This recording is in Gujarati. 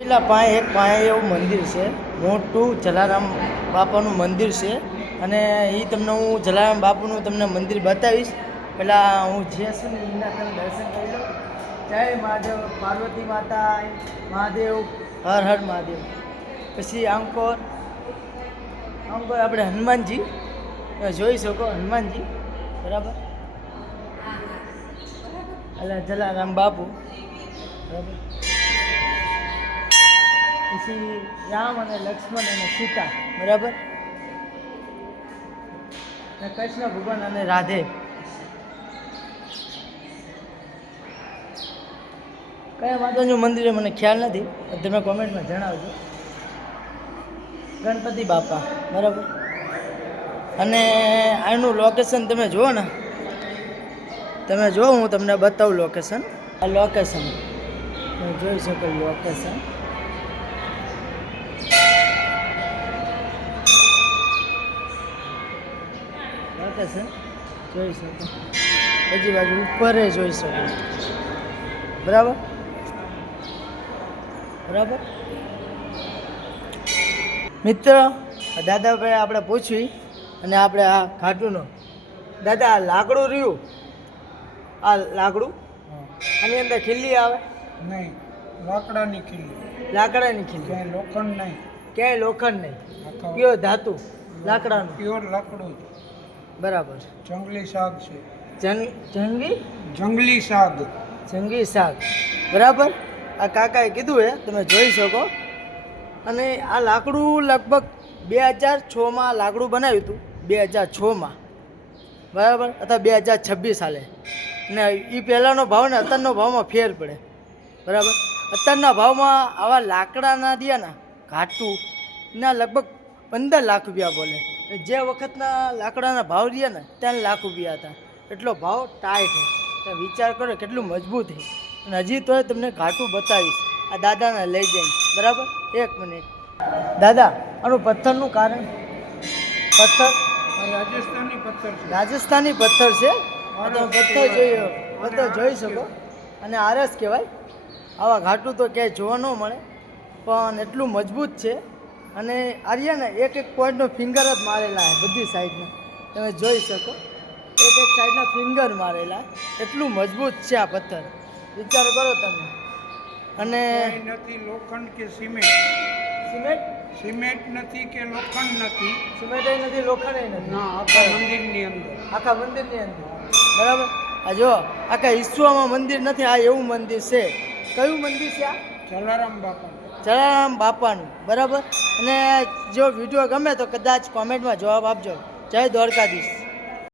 પેલા એક પાસે એવું મંદિર છે, મોટું જલારામ બાપાનું મંદિર છે. અને એ તમને હું જલારામ બાપુનું તમને મંદિર બતાવીશ. પહેલાં હું જે છું ને એના તમે દર્શન કરી લો. જય મહાદેવ, પાર્વતી માતા, મહાદેવ, હર હર મહાદેવ. પછી અંકોર આપણે હનુમાનજી જોઈ શકો, હનુમાનજી બરાબર, એટલે જલારામ બાપુ બરાબર. પછી રામ અને લક્ષ્મણ અને સીતા બરાબર, અને કૃષ્ણ ભગવાન અને રાધે. કયા માતાજીનું મંદિર મને ખ્યાલ નથી, તમે કોમેન્ટમાં જણાવજો. ગણપતિ બાપા બરાબર. અને આનું લોકેશન તમે જુઓ ને, તમે જો હું તમને બતાવું લોકેશન. આ લોકેશન તમે જોઈ શકો, લોકેશન લોકેશન જોઈ શકો. બીજી બાજુ ઉપર જોઈ શકો બરાબર બરાબર. મિત્ર દાદા ભાઈ આપણે પૂછવી, અને આપણે આ ઘાટુનો દાદા આ લાકડું રહ્યું, આ લાકડું આની અંદર ખીલ્લી આવે નહીં, લાકડાની ખીલી, લાકડાની ખીલ્લી, ક્યાંય લોખંડ નહીં, ક્યાંય લોખંડ નહીં, પ્યોર ધાતુ લાકડાનું, પ્યોર લાકડું જ. બરાબર. જંગલી શાક છે, જંગલી શાક, જંગલી શાક બરાબર. આ કાકાએ કીધું એ તમે જોઈ શકો. અને આ લાકડું લગભગ 2006માં લાકડું બનાવ્યું હતું, 2006માં બરાબર, અથવા 2026 સાલે. ને એ પહેલાંનો ભાવ ને અત્યારનો ભાવમાં ફેર પડે બરાબર. અત્યારના ભાવમાં આવા લાકડાના રહ્યા ને ઘાટું ના લગભગ 15 લાખ રૂપિયા બોલે. જે વખતના લાકડાના ભાવ રહ્યા ને 3 લાખ રૂપિયા હતા. એટલો ભાવ ટાઈટ છે. વિચાર કરો કેટલું મજબૂત છે. અને હજી તો તમને ઘાટું બતાવીશ આ દાદાને લઈ જઈને બરાબર. 1 મિનિટ દાદા, આનું પથ્થરનું કારણ? પથ્થર રાજસ્થાની પથ્થર છે, રાજસ્થાની પથ્થર છે. પથ્થર જોઈ શકો. અને આરસ કહેવાય. આવા ઘાટું તો ક્યાંય જોવા ન મળે, પણ એટલું મજબૂત છે. અને આર્યા ને એક પોઈન્ટનો ફિંગર જ મારેલા છે બધી સાઈડના, તમે જોઈ શકો. એક સાઈડના ફિંગર મારેલા, એટલું મજબૂત છે આ પથ્થર. વિચાર કરો તમે. અને નથી લોખંડ કે સિમેન્ટ, સિમેન્ટ નથી કે લોખંડ નથી, સિમેન્ટ નથી, લોખંડ નથી. ના, આખા મંદિરની અંદર, આખા મંદિરની અંદર બરાબર. આ જો આખા વિશ્વમાં મંદિર નથી, આ એવું મંદિર છે. કયું મંદિર છે આ? જલારામ બાપા, જલારામ બાપાનું બરાબર. અને જો વિડીયો ગમે તો કદાચ કોમેન્ટમાં જવાબ આપજો. જય દ્વારકાધીશ.